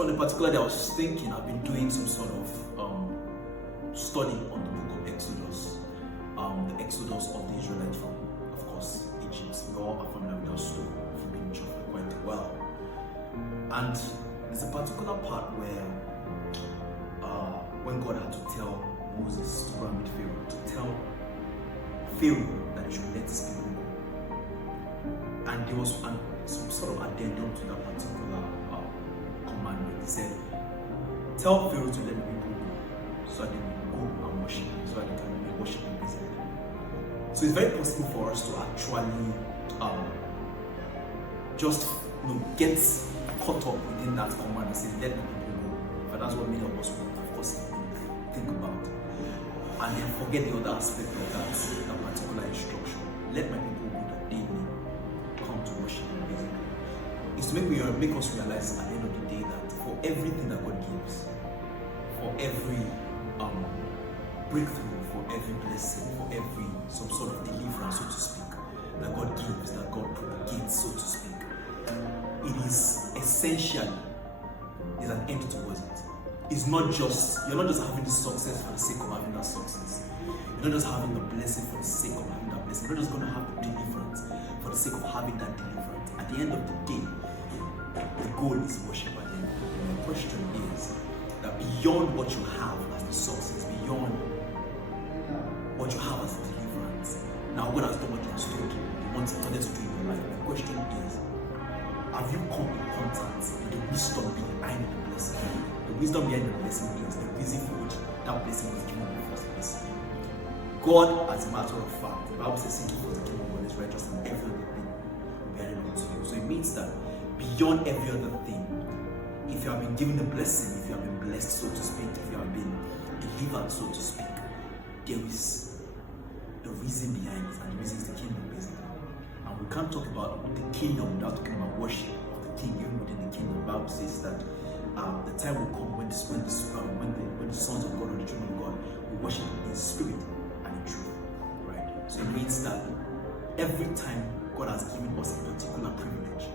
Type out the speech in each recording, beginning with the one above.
So on a particular day, I was thinking, I've been doing some sort of study on the book of Exodus, the Exodus of the Israelites from, of course, Egypt. We all are familiar with that story. We've been for quite a while. And there's a particular part where when God had to tell Moses to go and meet Pharaoh, to tell Pharaoh that he should let his people go. And there was some sort of addendum to that particular commandment. He said, tell Pharaoh to let the people go so that they will go and worship him, so that they can be worshiping basically. So it's very possible for us to actually just get caught up within that command and say, let the people go. But that's what many of us would, of course, think about. And then forget the other aspect of that particular instruction. Let my people go that they may come to worship him basically. It's to make us realize at the end of the day that for everything that God gives, for every breakthrough, for every blessing, for every some sort of deliverance, so to speak, that God gives, that God propagates, so to speak, it is essentially is an end towards it. It's not just, you're not just having the success for the sake of having that success. You're not just having the blessing for the sake of having that blessing. You're not just going to have the deliverance for the sake of having that deliverance. At the end of the day, the goal is worship at the end. And the question is that beyond what you have as the success, beyond what you have as the deliverance, now God has done what He has told you. He wants to do in your life. The question is, have you come in contact with the wisdom behind the blessing? The wisdom behind the blessing is the reason for which that blessing was given in the first place. God, as a matter of fact, the Bible says, seek ye first the kingdom of God is righteous, and every other thing will be added unto you. So it means that beyond every other thing, if you have been given a blessing, if you have been blessed, so to speak, if you have been delivered, so to speak, there is a reason behind it, and the reason is the kingdom, basically. And we can't talk about the kingdom without talking about worship of the king, even within the kingdom. The Bible says that the time will come when the sons of God or the children of God will worship in spirit and in truth, right? So it means that every time God has given us a particular privilege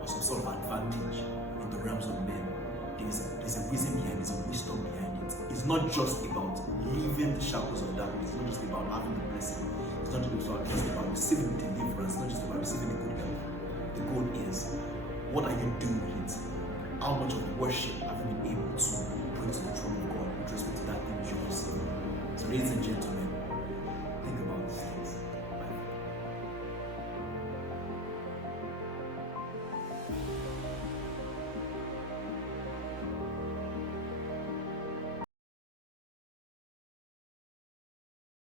or some sort of advantage in the realms of men, there's a reason behind it, there's a wisdom behind it. It's not just about leaving the shackles of darkness. It's not just about having the blessing. It's not just about receiving deliverance. It's not just about receiving a good health. The goal is, what are you doing with it? How much of worship have you been able to bring to the throne of God with respect to that thing you receive? So ladies and gentlemen,